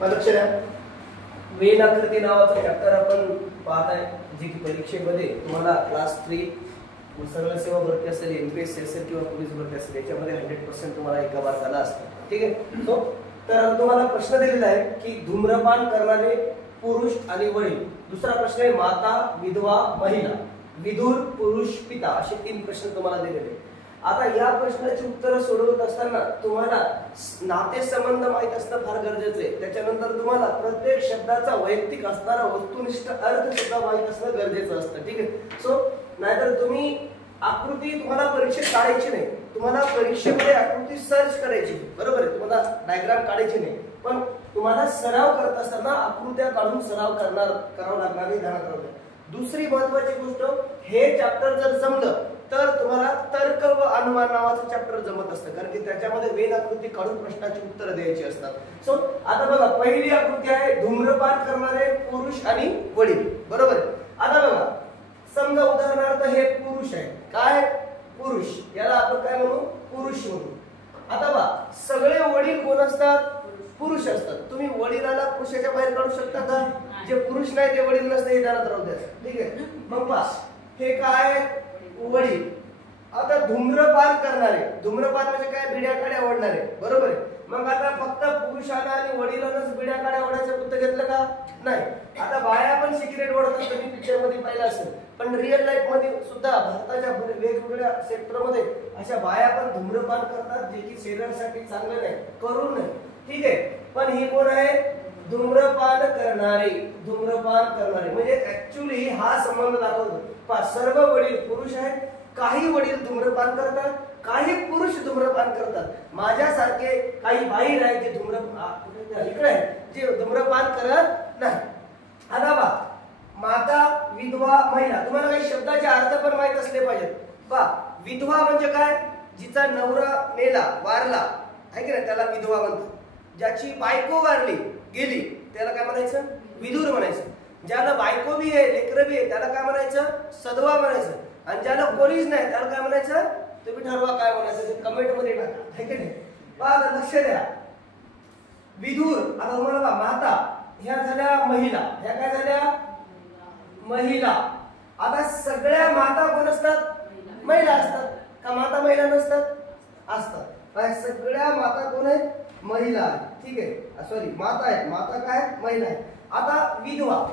लक्ष द्या, वेन आकृती नावाचं चॅप्टर आपण पाहत आहे, जे की परीक्षेमध्ये तुम्हाला क्लास 3 सरळ सेवा भरती असेल, एमपीएससी असेल किंवा पोलीस भरती असेल, याच्यामध्ये 100% तुम्हाला एका मार्काला असतं. ठीक आहे. सो तर तुम्हाला प्रश्न दिलेला आहे की धूम्रपान करणारे पुरुष आणि वडील. दुसरा प्रश्न आहे माता, विधवा, महिला, विधुर, पुरुष, पिता, असे 3 प्रश्न तुम्हाला दिलेले. आता या प्रश्नाची उत्तरं सोडवत असताना तुम्हाला नातेसंबंध माहित असणं फार गरजेचं आहे. त्याच्यानंतर तुम्हाला प्रत्येक शब्दाचा वैयक्तिक असणारा वस्तुनिष्ठ अर्थ सुद्धा माहित असणं गरजेचं असतं. ठीक आहे. सो नाहीतर तुम्ही आकृती तुम्हाला परीक्षेत काढायची नाही, तुम्हाला परीक्षेमध्ये आकृती सर्च करायची, बरोबर आहे, तुम्हाला डायग्राम काढायची नाही, पण तुम्हाला सराव करत असताना आकृत्या काढून सराव करावा लागणार आहे. ध्यानात राहू द्या. दुसरी महत्वाची गोष्ट, हे चॅप्टर जर जमलं तर तुम्हाला तर्क व अनुमान नावाचं चॅप्टर जमत असतं, कारण की त्याच्यामध्ये वेन आकृती काढून प्रश्नाची उत्तरं द्यायची असतात. सो आता बघा, पहिली आकृती आहे धूम्रपान करणारे पुरुष आणि वडील, बरोबर आहे. आता बघा, समजा उदाहरणार्थ हे पुरुष आहे, काय पुरुष, याला आपण काय म्हणू, पुरुष म्हणू. आता बघा, सगळे वडील कोण असतात, पुरुष असतात. तुम्ही वडिलाला पुरुषाच्या बाहेर काढू शकता का? जे पुरुष नाही ते वडील नसते, हे ध्यानात राहू द्या. ठीक आहे. मग पहा, हे काय वडील. आता धूम्रपान करणारे, धूम्रपान म्हणजे काय, बिड्या काड्या ओढणारे, बरोबर आहे. मग आता फक्त पुरुषाला आणि वडिलांनाच बिड्या काड्या ओढायचं पुरतं घेतलं का? नाही. आता बाया पण सिगरेट ओढतात, तुम्ही पिक्चर मध्ये पाहिलं असेल, पण रिअल लाईफ मध्ये सुद्धा भारताच्या वेगवेगळ्या सेक्टरमध्ये अशा बाया पण धूम्रपान करतात, जे की शरीरासाठी चांगलं नाही, करू नये. ठीक आहे. पण हे कोण आहे, धूम्रपान करणारे. धूम्रपान करणारे म्हणजे ऍक्च्युली हा संबंध दाखवतो. पहा, सर्व वडील पुरुष आहेत, काही वडील धूम्रपान करतात, काही पुरुष धूम्रपान करतात. माझ्यासारखे काही बाई आहेत जे इकडे जे धूम्रपान करत नाही. आता बा, माता, विधवा, महिला, तुम्हाला काही शब्दाचे अर्थ पण माहित असले पाहिजेत. पहा, विधवा म्हणजे काय, जिचा नवरा मेला, वारला, आहे की नाही, त्याला विधवा म्हणतात. ज्याची बायको वारली गेली त्याला काय म्हणायचं, विधुर म्हणायचं. ज्याला बायको बी आहे, लेकरं बी आहे, त्याला काय म्हणायचं, सधवा म्हणायचं. आणि ज्याला कोणीच नाही त्याला काय म्हणायचं, तुम्ही ठरवा काय म्हणायचं, ते कमेंट मध्ये टाका, है की नाही. बघा, लक्ष द्या, विधुर. आता तुम्हाला बघा, माता ह्या झाल्या महिला, ह्या काय झाल्या महिला. आता सगळ्या माता कोण असतात, महिला असतात का, माता महिला नसतात, असतात. सगळ्या माता कोण आहेत, महिला आहे. ठीक आहे, सॉरी, माता आहे, माता काय, महिला आहे. आता विधवा,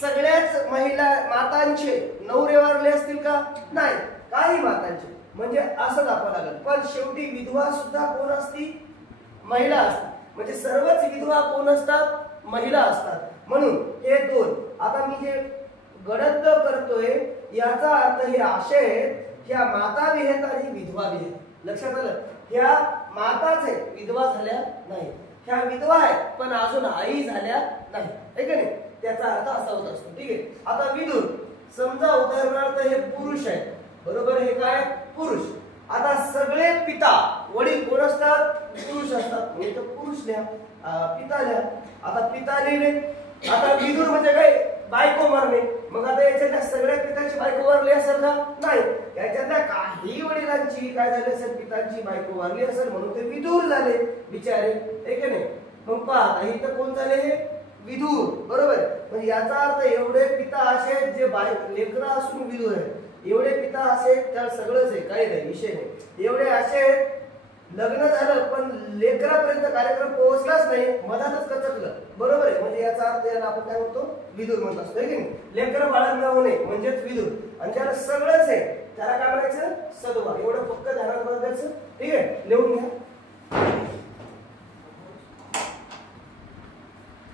सगळ्याच महिला मातांचे नवरे वारले असतील का, नाही, काही मातांचे, म्हणजे असं दाखवावं लागेल. पण शेवटी विधवा सुद्धा कोण असती, महिला असते. म्हणजे सर्वच विधवा कोण असतात, महिला असतात. म्हणून हे 2. आता मी जे गणित करतोय याचा अर्थ हे असे आहेत, ह्या माता बी आहेत आणि विधवा बी आहेत. लक्षात आलं, ह्या माताच आहेत, विधवा झाल्या नाही. ह्या विधवा आहेत पण अजून आई झाल्या नाही, है की नाही. त्याचा अर्थ असा होत असतो. ठीक आहे. आता विधुर, समजा उदाहरणार्थ हे पुरुष आहे, बरोबर, हे काय पुरुष. आता सगळे पिता, वडील कोण असतात, पुरुष असतात, म्हणजे पुरुष लिहा, पिता लिहा. आता पिता लिहिले. आता विधुर म्हणजे काय, बायको मरणे. मग आता याच्यातल्या सगळ्या पिताची बायको वारली असेल का, नाही. याच्यातल्या काही वडिलांची काय झाली असेल, पितांची बायको वारली असेल, म्हणून ते विधुर झाले बिचारे, है की नाही. मग पहा, इथं कोण झाले, हे विधुर, बरोबर. म्हणजे याचा अर्थ एवढे पिता असे आहेत जे लेकरं असून विधुर आहेत, एवढे पिता असे त्या सगळंच आहे, काही नाही, विषय नाही. एवढे असे आहेत, लग्न झालं पण लेकरापर्यंत कार्यक्रम पोहोचलाच नाही, मधातच कचकलं, बरोबर आहे. म्हणजे याचा अर्थ याला आपण काय म्हणतो, विधुर म्हणत असतो, है की नाही. लेकर बाळांना होणे म्हणजेच विधुर. आणि ज्याला सगळंच आहे त्याला काय म्हणायचं, सधवा. एवढं फक्त ध्यानात बघायचं. ठीक आहे, लिहून घ्या.